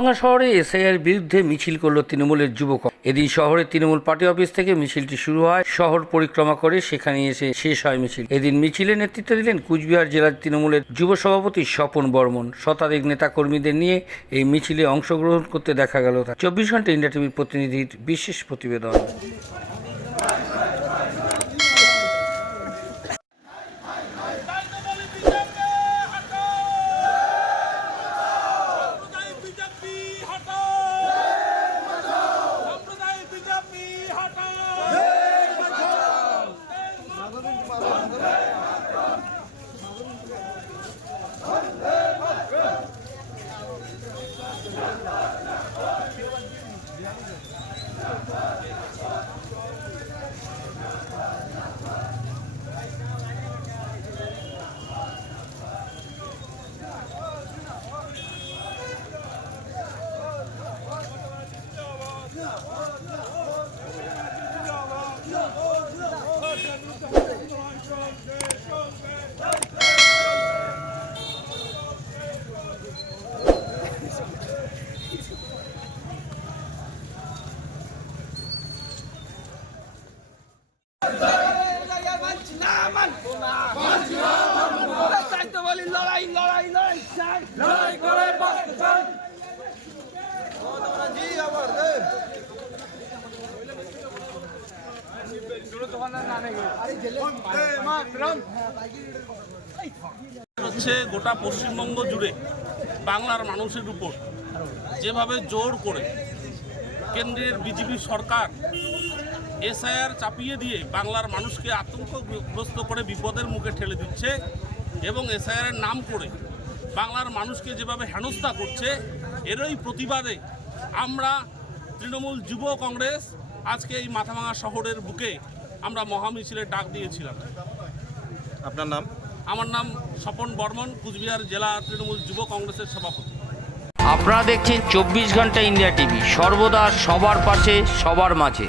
ভাঙা শহরে এসআইয়ের বিরুদ্ধে মিছিল করল তৃণমূলের যুবক। এদিন শহরে তৃণমূল পার্টি অফিস থেকে মিছিলটি শুরু হয়। শহর পরিক্রমা করে সেখানে এসে শেষ হয় মিছিল। এদিন মিছিলে নেতৃত্ব দিলেন কুচবিহার জেলার তৃণমূলের যুব সভাপতি স্বপন বর্মন। শতাধিক নেতা কর্মীদের নিয়ে এই মিছিলে অংশগ্রহণ করতে দেখা গেল চব্বিশ ঘণ্টা ইন্ডিয়া টিভির প্রতিনিধির বিশেষ প্রতিবেদন। বলি লড়াই লড়াই লড়াই চাই। লড়াই করে বাঁচতে চাই। হচ্ছে গোটা পশ্চিমবঙ্গ জুড়ে বাংলার মানুষের উপর যেভাবে জোর করে কেন্দ্রের বিজেপি সরকার এসআইআর চাপিয়ে দিয়ে বাংলার মানুষকে আতঙ্কগ্রস্ত করে বিপদের মুখে ঠেলে দিচ্ছে এবং এসআইআরের নাম করে বাংলার মানুষকে যেভাবে হেনস্থা করছে এরই প্রতিবাদে আমরা তৃণমূল যুব কংগ্রেস আজকে এই মাথাভাঙা শহরের বুকে আমরা মহামিছিলের ডাক দিয়েছিলাম। আপনার নাম? আমার নাম স্বপন বর্মন কুচবিহার জেলা তৃণমূল যুব কংগ্রেসের সভাপতি। আপনারা দেখছেন চব্বিশ ঘণ্টা ইন্ডিয়া টিভি সর্বদা সবার পাশে সবার মাঝে।